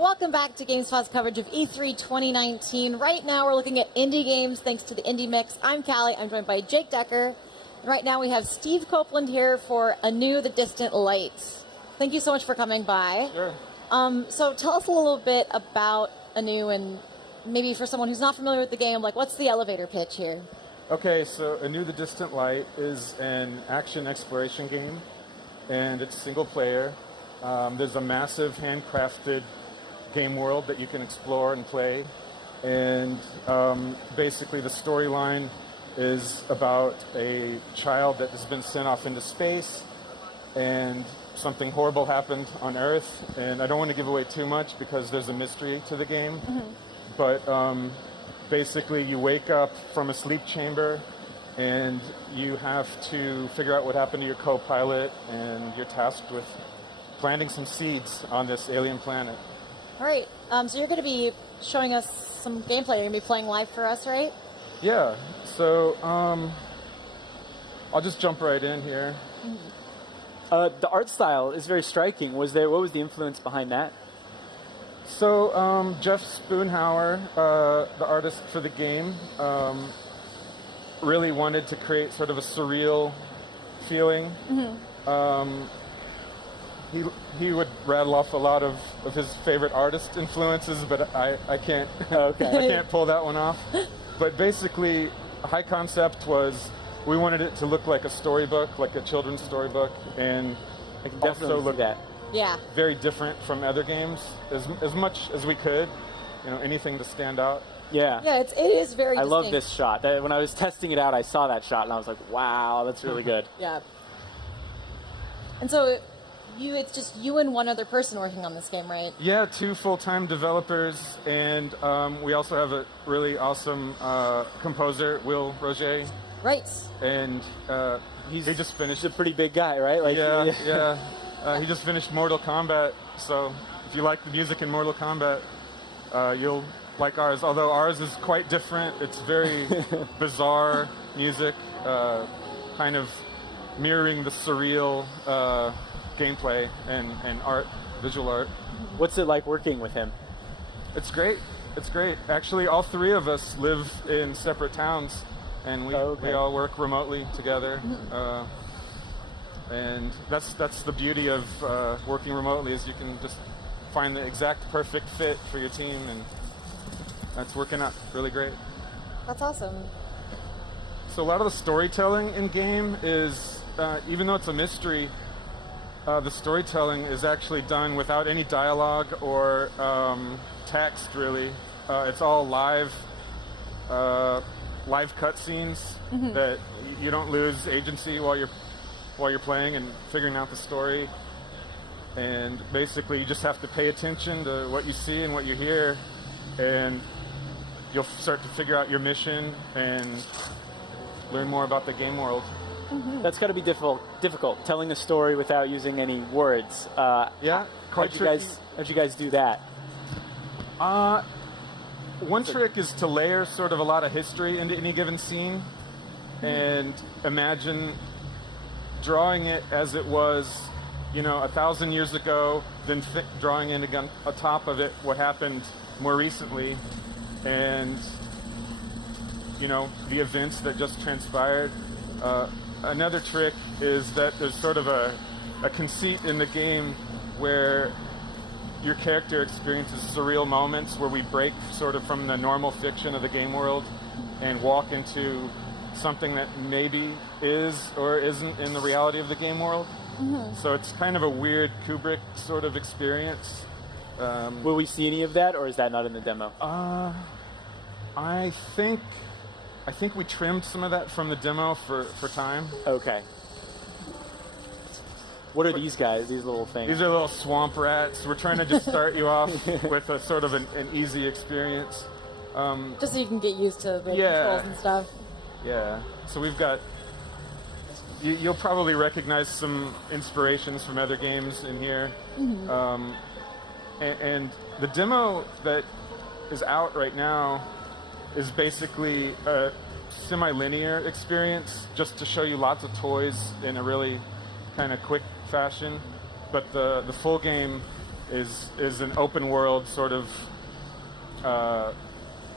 Welcome back to GameSpot's coverage of E3 2019. Right now we're looking at indie games thanks to the Indie Mix. I'm Callie. I'm joined by Jake Decker. And right now we have Steve Copeland here for Anew, the Distant Lights. Thank you so much for coming by. Sure. So tell us a little bit about Anew, and maybe for someone who's not familiar with the game, like what's the elevator pitch here? Okay, so Anew, the Distant Light is an action exploration game, and it's single player. There's a massive handcrafted game world that you can explore and play, and basically the storyline is about a child that has been sent off into space, and something horrible happened on Earth, and I don't want to give away too much because there's a mystery to the game, but basically you wake up from a sleep chamber and you have to figure out what happened to your co-pilot, and you're tasked with planting some seeds on this alien planet. All right, so you're going to be showing us some gameplay. You're going to be playing live for us, right? Yeah, so I'll just jump right in here. The art style is very striking. What was the influence behind that? So Jeff Spoonhauer, the artist for the game, really wanted to create sort of a surreal feeling. He would rattle off a lot of his favorite artist influences, but I can't I can't pull that one off. But basically, high concept was we wanted it to look like a storybook, like a children's storybook, and I can definitely also look see that. Yeah. very different from other games as much as we could. You know, anything to stand out. Yeah. Yeah, it is very I love distinct. this shot. When I was testing it out, I saw that shot and I was like, wow, that's really good. Yeah. And so it's just you and one other person working on this game, right? Yeah, 2 full-time developers, and we also have a really awesome composer, Will Roger, Right. and he just finished. He's a pretty big guy, right? Like, Yeah. He just finished Mortal Kombat, so if you like the music in Mortal Kombat, you'll like ours. Although ours is quite different. It's very bizarre music, kind of mirroring the surreal gameplay and art, visual art. What's it like working with him? It's great. It's great. Actually, all 3 of us live in separate towns, and we all work remotely together. And that's the beauty of working remotely, is you can just find the exact perfect fit for your team, and that's working out really great. That's awesome. So a lot of the storytelling in game is, even though it's a mystery, the storytelling is actually done without any dialogue or text, really. It's all live cutscenes that you don't lose agency while you're playing and figuring out the story. And basically, you just have to pay attention to what you see and what you hear, and you'll start to figure out your mission and learn more about the game world. That's got to be difficult, telling a story without using any words. Yeah, quite tricky. How'd you guys do that? One trick is to layer sort of a lot of history into any given scene, and imagine drawing it as it was, 1,000 years ago, then drawing in again atop of it what happened more recently, and the events that just transpired. Another trick is that there's sort of a conceit in the game where your character experiences surreal moments where we break sort of from the normal fiction of the game world and walk into something that maybe is or isn't in the reality of the game world. So it's kind of a weird Kubrick sort of experience. Will we see any of that, or is that not in the demo? I think we trimmed some of that from the demo for time. Okay. What are these guys, these little things? These are little swamp rats. We're trying to just start you off with a sort of an easy experience. Just so you can get used to the controls and stuff. Yeah. So we've got... You'll probably recognize some inspirations from other games in here. And the demo that is out right now is basically a semi-linear experience, just to show you lots of toys in a really kind of quick fashion. But the full game is an open world sort of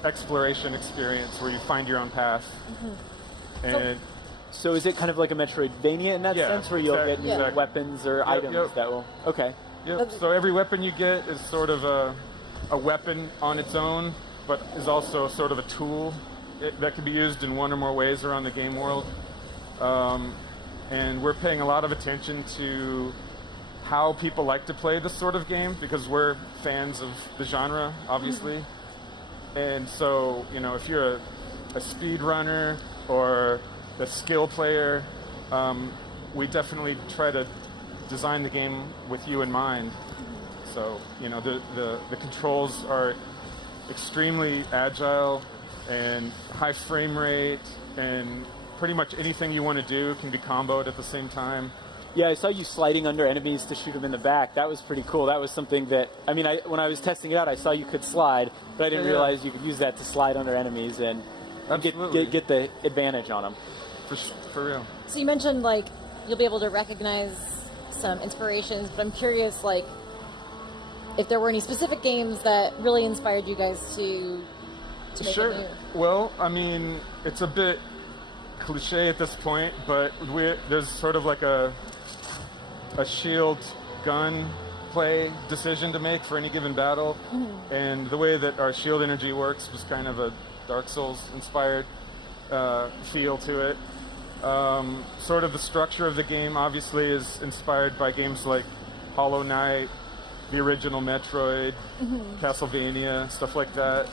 exploration experience where you find your own path. And So is it kind of like a Metroidvania in that Yeah, sense, where you'll get new exactly. weapons or items that will? Okay. Yep. So every weapon you get is sort of a weapon on its own, but is also sort of a tool that can be used in one or more ways around the game world. And we're paying a lot of attention to how people like to play this sort of game, because we're fans of the genre, obviously. And so, if you're a speed runner or a skill player, we definitely try to design the game with you in mind. So, the controls are extremely agile and high frame rate, and pretty much anything you want to do can be comboed at the same time. Yeah, I saw you sliding under enemies to shoot them in the back. That was pretty cool. That was something that, when I was testing it out, I saw you could slide, but I didn't realize you could use that to slide under enemies and get the advantage on them. For real. So you mentioned like you'll be able to recognize some inspirations, but I'm curious like if there were any specific games that really inspired you guys to make Sure. it new. Well, it's a bit cliche at this point, but there's sort of like a shield gun play decision to make for any given battle, and the way that our shield energy works was kind of a Dark Souls inspired feel to it. Sort of the structure of the game obviously is inspired by games like Hollow Knight, the original Metroid, Castlevania, stuff like that.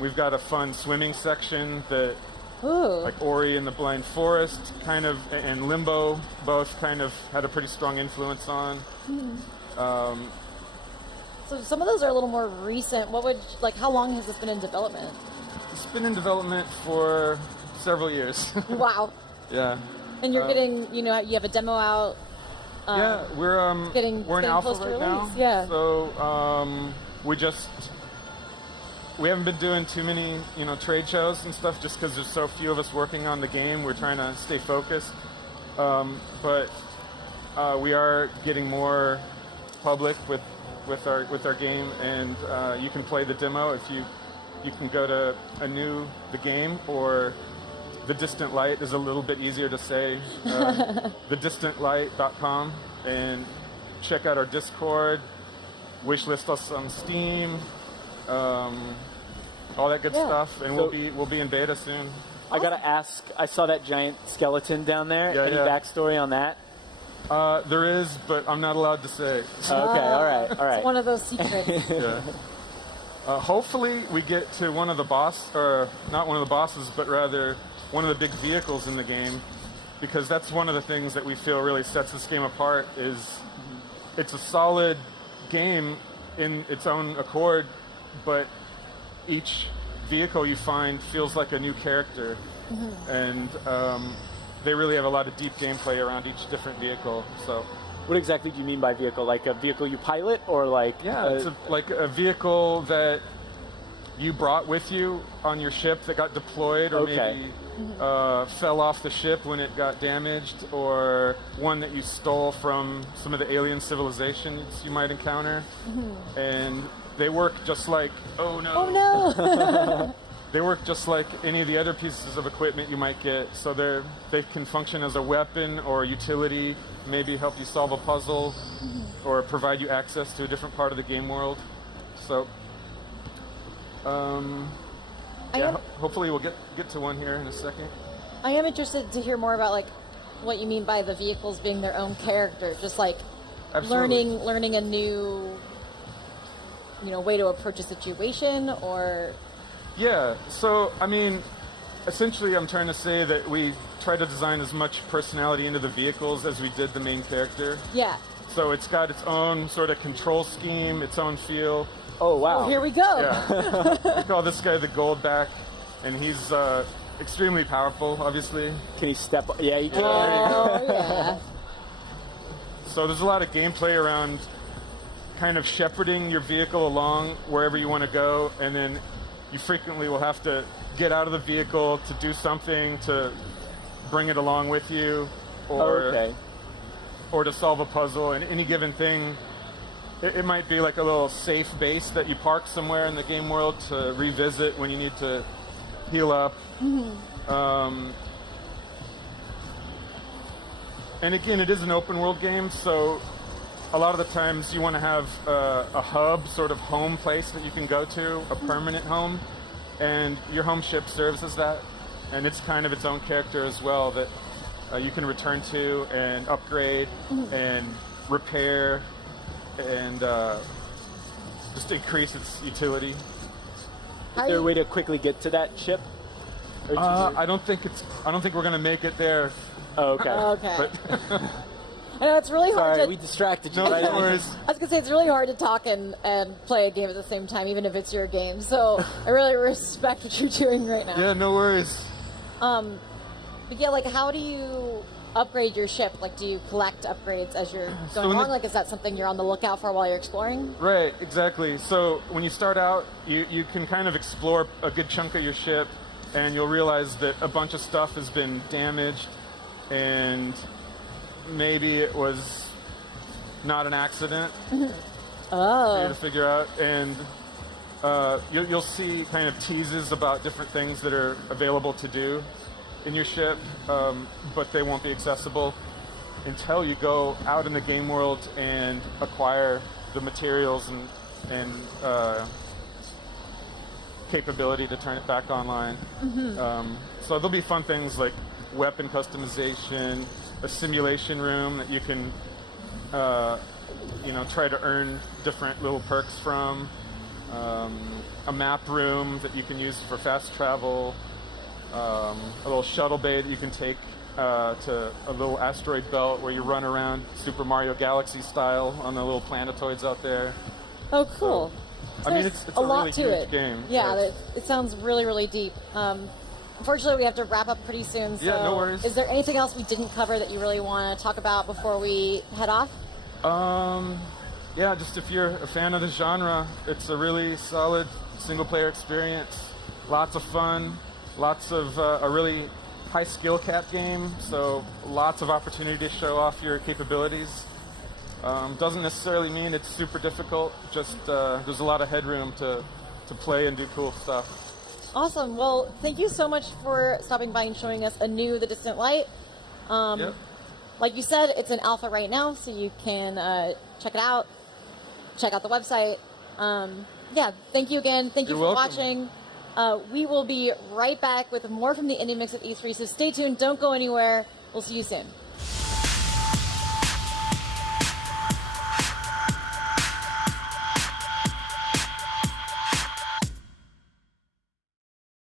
We've got a fun swimming section that like Ori and the Blind Forest kind of, and Limbo both kind of had a pretty strong influence on. So some of those are a little more recent. How long has this been in development? It's been in development for several years. Wow. Yeah. And you're getting, you have a demo out. Yeah, we're in getting alpha close to right release. now. Yeah. So we haven't been doing too many, trade shows and stuff, just because there's so few of us working on the game. We're trying to stay focused, but we are getting more public with our game, and you can play the demo if you can go to Anew the game, or The Distant Light is a little bit easier to say, thedistantlight.com, and check out our Discord, wishlist us on Steam, all that good stuff, and we'll be in beta soon. I gotta ask, I saw that giant skeleton down there. Yeah, Any backstory on that? There is, but I'm not allowed to say. Okay, all right. It's one of those secrets. Yeah. Hopefully we get to one of the not one of the bosses, but rather one of the big vehicles in the game, because that's one of the things that we feel really sets this game apart. Is it's a solid game in its own accord, but each vehicle you find feels like a new character, and they really have a lot of deep gameplay around each different vehicle. So, What exactly do you mean by vehicle? Like a vehicle you pilot, or like? it's like a vehicle that you brought with you on your ship that got deployed, or maybe fell off the ship when it got damaged, or one that you stole from some of the alien civilizations you might encounter. And they work just like, oh no, they work just like any of the other pieces of equipment you might get. So they can function as a weapon or utility, maybe help you solve a puzzle, or provide you access to a different part of the game world. So hopefully we'll get to one here in a second. I am interested to hear more about like what you mean by the vehicles being their own character, just like Absolutely. learning a new way to approach a situation, or Yeah, so essentially I'm trying to say that we try to design as much personality into the vehicles as we did the main character. yeah. So it's got its own sort of control scheme, its own feel. Oh wow! Here we go. Yeah. We call this guy the Goldback, and he's extremely powerful, obviously. Can he step? Yeah, he can. Oh yeah. So there's a lot of gameplay around kind of shepherding your vehicle along wherever you want to go, and then you frequently will have to get out of the vehicle to do something to bring it along with you, or to solve a puzzle. And any given thing it might be like a little safe base that you park somewhere in the game world to revisit when you need to heal up. And again, it is an open world game, so a lot of the times you want to have a hub, sort of home place that you can go to, a permanent home, and your home ship serves as that. And it's kind of its own character as well that you can return to and upgrade and repair and just increase its utility. Is there a way to quickly get to that ship? I don't think we're gonna make it there. Oh, okay. Okay. But I know it's really hard Sorry, to. we distracted you. no right? worries. I was gonna say it's really hard to talk and play a game at the same time, even if it's your game. So I really respect what you're doing right now. Yeah, no worries. But yeah, like, how do you upgrade your ship? Like, do you collect upgrades as you're So going in along? the- Like, is that something you're on the lookout for while you're exploring? Right, exactly. So when you start out, you can kind of explore a good chunk of your ship, and you'll realize that a bunch of stuff has been damaged, and maybe it was not an accident for you Oh, to figure out. And you'll see kind of teases about different things that are available to do in your ship, but they won't be accessible until you go out in the game world and acquire the materials and capability to turn it back online. So there'll be fun things like weapon customization, a simulation room that you can try to earn different little perks from, a map room that you can use for fast travel, a little shuttle bay that you can take to a little asteroid belt where you run around Super Mario Galaxy style on the little planetoids out there. oh, cool. I mean, There's it's a a lot really to huge it. game. Yeah, Yes. it sounds really, really deep. Unfortunately, we have to wrap up pretty soon. So Yeah, no worries. Is there anything else we didn't cover that you really want to talk about before we head off? Yeah, just if you're a fan of the genre, it's a really solid single-player experience. Lots of fun, lots of a really high skill cap game, so lots of opportunity to show off your capabilities. Doesn't necessarily mean it's super difficult, just there's a lot of headroom to play and do cool stuff. Awesome. Well, thank you so much for stopping by and showing us Anew, the Distant Light. Yep. Like you said, it's in alpha right now, so you can check it out. Check out the website. Yeah, thank you again. Thank you You're for welcome. watching. We will be right back with more from the Indie Mix at E3, so stay tuned. Don't go anywhere. We'll see you soon.